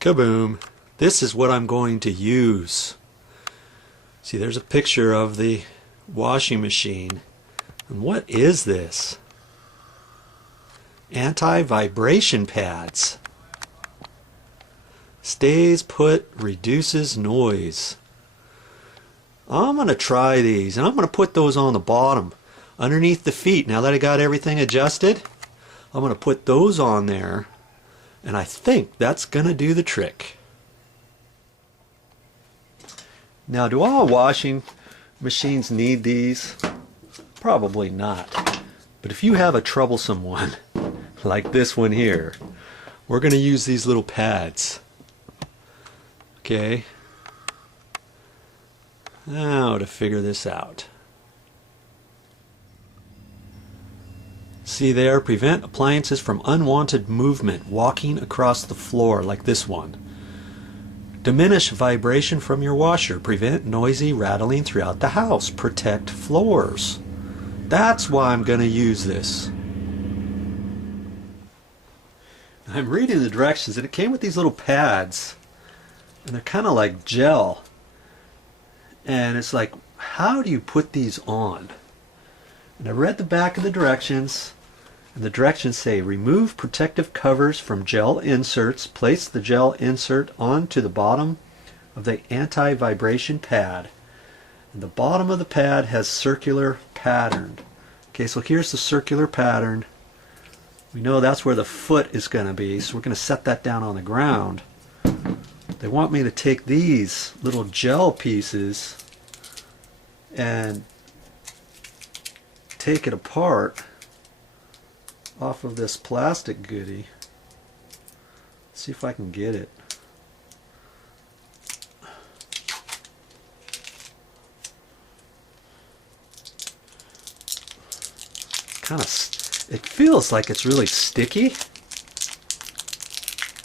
Kaboom! This is what I'm going to use. See, there's a picture of the washing machine. And what is this? Anti-vibration pads. Stays put, reduces noise. I'm going to try these, and I'm going to put those on the bottom underneath the feet. Now that I got everything adjusted, I'm going to put those on there, and I think that's going to do the trick. Now, do all washing machines need these? Probably not. But if you have a troublesome one, like this one here, we're going to use these little pads. Okay? Now to figure this out. See there, prevent appliances from unwanted movement walking across the floor like this one. Diminish vibration from your washer. Prevent noisy rattling throughout the house. Protect floors. That's why I'm going to use this. I'm reading the directions, and it came with these little pads, and they're kind of like gel. And it's like, how do you put these on? And I read the back of the directions, and the directions say, remove protective covers from gel inserts. Place the gel insert onto the bottom of the anti-vibration pad. And the bottom of the pad has circular pattern. Okay, so here's the circular pattern. We know that's where the foot is going to be, so we're going to set that down on the ground. They want me to take these little gel pieces and take it apart off of this plastic goodie. See if I can get it. It feels like it's really sticky.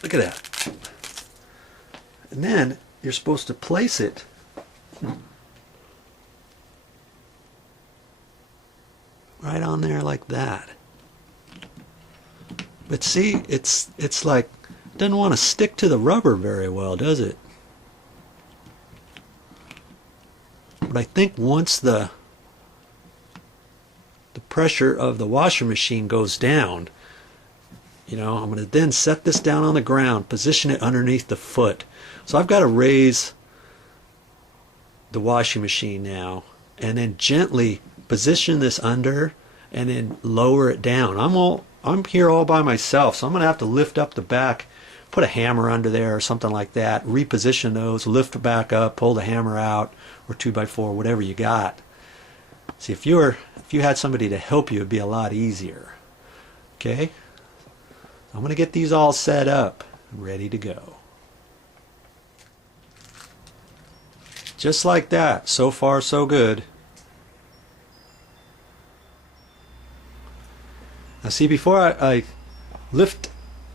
Look at that. And then you're supposed to place it right on there like that. But see, it's like, it doesn't want to stick to the rubber very well, does it? But I think once the pressure of the washing machine goes down, you know, I'm going to then set this down on the ground, position it underneath the foot. So I've got to raise the washing machine now, and then gently position this under, and then lower it down. I'm here all by myself, so I'm going to have to lift up the back, put a hammer under there or something like that, reposition those, lift it back up, pull the hammer out, or 2x4, whatever you got. See, if you had somebody to help you, it'd be a lot easier. Okay? I'm going to get these all set up, ready to go. Just like that. So far, so good. Now see, before I lift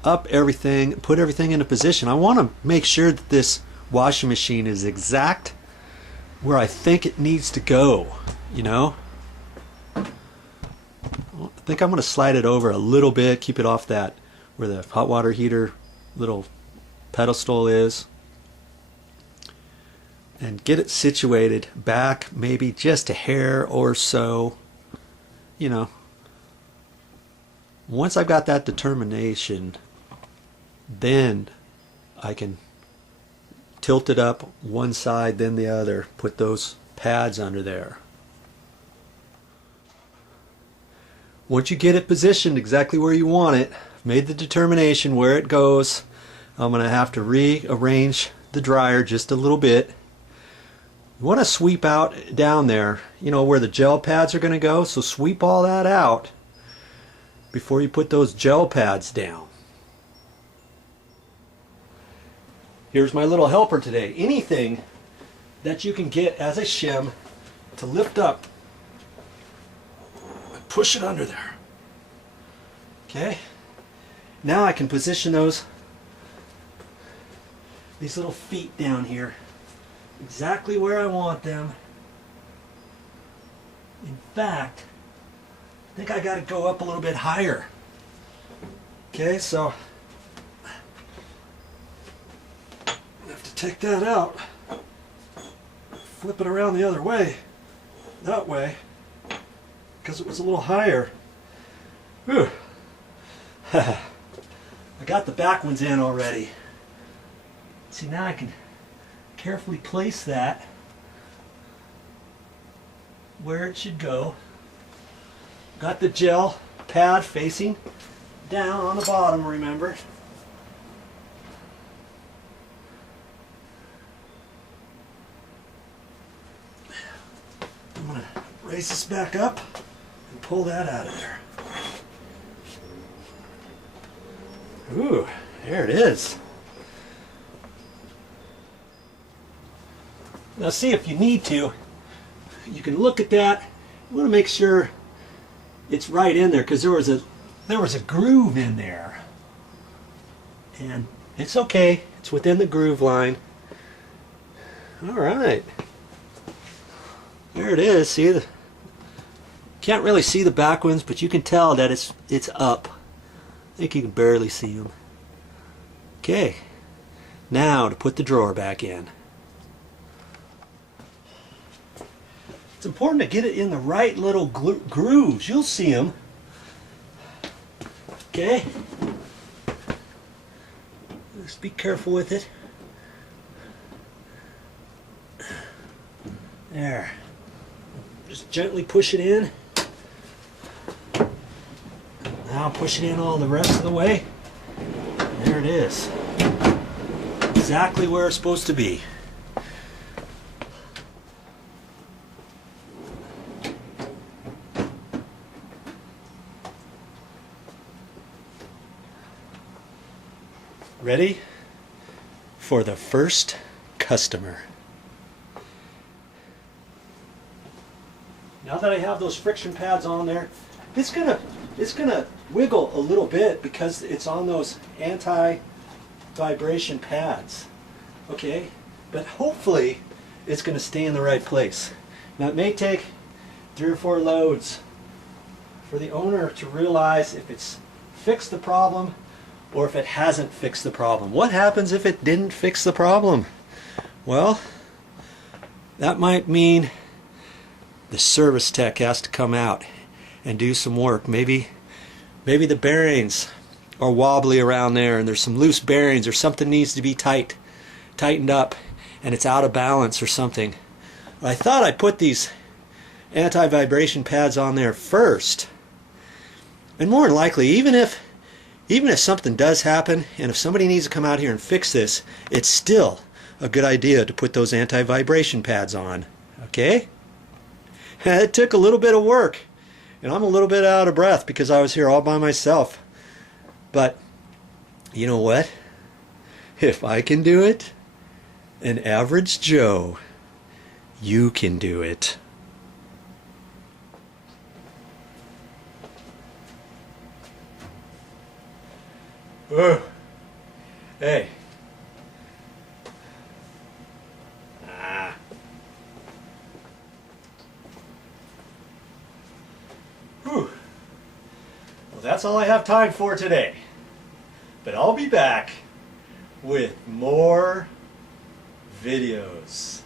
up everything, put everything into position, I want to make sure that this washing machine is exact where I think it needs to go, you know? I think I'm going to slide it over a little bit, keep it off that where the hot water heater little pedestal is, and get it situated back maybe just a hair or so, you know. Once I've got that determination, then I can tilt it up one side then the other, put those pads under there. Once you get it positioned exactly where you want it, made the determination where it goes, I'm going to have to rearrange the dryer just a little bit. You want to sweep out down there, you know, where the gel pads are going to go, so sweep all that out before you put those gel pads down. Here's my little helper today. Anything that you can get as a shim to lift up and push it under there. Okay? Now I can position these little feet down here exactly where I want them. In fact, I think I got to go up a little bit higher. Okay, so take that out, flip it around the other way, that way, because it was a little higher. Whew. I got the back ones in already. See, now I can carefully place that where it should go. Got the gel pad facing down on the bottom, remember. I'm going to raise this back up and pull that out of there. Ooh, there it is. Now see, if you need to, you can look at that. You want to make sure it's right in there, because there was a groove in there. And it's okay. It's within the groove line. All right. There it is. See, can't really see the back ones, but you can tell that it's up. I think you can barely see them. Okay. Now to put the drawer back in. It's important to get it in the right little grooves. You'll see them. Okay. Just be careful with it. There. Just gently push it in. Now push it in all the rest of the way. There it is. Exactly where it's supposed to be. Ready for the first customer. Now that I have those friction pads on there, it's gonna wiggle a little bit because it's on those anti-vibration pads. Okay, but hopefully it's gonna stay in the right place. Now it may take 3 or 4 loads for the owner to realize if it's fixed the problem or if it hasn't fixed the problem. What happens if it didn't fix the problem? Well, that might mean the service tech has to come out and do some work. Maybe the bearings are wobbly around there and there's some loose bearings, or something needs to be tightened up and it's out of balance or something. I thought I put these anti-vibration pads on there first, and more than likely, even if something does happen and if somebody needs to come out here and fix this, it's still a good idea to put those anti-vibration pads on. Okay? It took a little bit of work, and I'm a little bit out of breath because I was here all by myself. But you know what? If I can do it, an average Joe, you can do it. Whoa. Hey. Whew. Well, that's all I have time for today. But I'll be back with more videos.